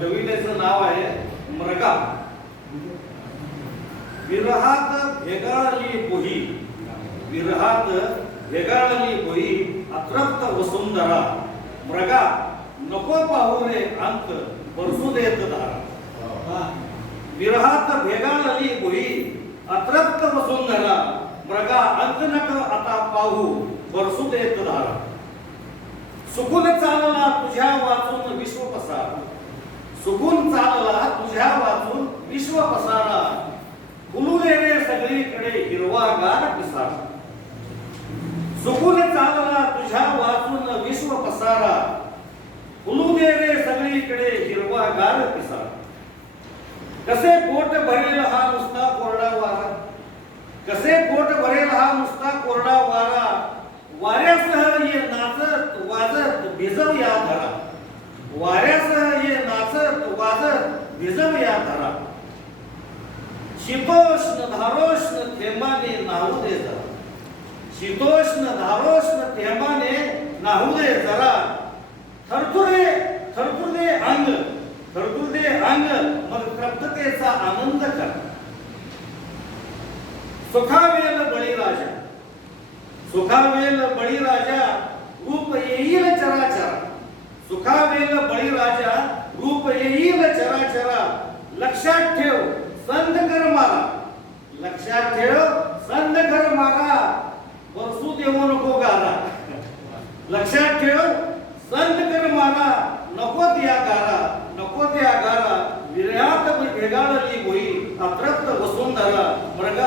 कवितेचं नाव आहे मृगा. विरहात भेगाळली पोही, विरहात भेगाळली पोही अतृप्त वसुंधरा. मृगा नको पाहू रे अंत बरसू देत धारा. विरहात भेगाळली पोही अतृप्त वसुंधरा. मृगा अंत नक आता पाहू बरसू देत धारा. सुकून चालला तुझ्या वाचून विश्व पसारा. सुकून चालला तुझ्या वाचून विश्व पसारा. फुलू दे रे सगळीकडे हिरवागार पिसारा. सुकून चालला तुझ्या वाचून विश्व पसारा. फुलू दे रे सगळीकडे हिरवागार पिसारा. कसे पोट भरेल हा नुसता कोरडा वारा. कसे पोट भरेल हा नुसता कोरडा वारा. वाऱ्यासह ये नाचत वाजत भिजव या धरा. वाऱ्यासह ये नाचत वाजत भिजव या धरा. शीतोष्ण धारोष्ण थेंबाने नाहू दे जरा. शीतोष्ण धारोष्ण थेंबाने नाहू दे जरा. थरथुरे थरथुरे अंग, थरथुरे अंग मग तृप्ततेचा आनंद कर. सुखावेल बळीराजा, सुखावेल बळीराजा रूप येईल चराचरा. सुखावेल बळीराजा रूप येईल चराचरा. लक्षात ठेव संध कर मारा. लक्षात ठेव संध कर मारा. बरसू देऊ नको गारा. लक्षात ठेव संध कर मारा. नको त्या गारा, नको त्या गारा. विरहात भेगाळली भुई अतृप्त वसुंधरा. मृगा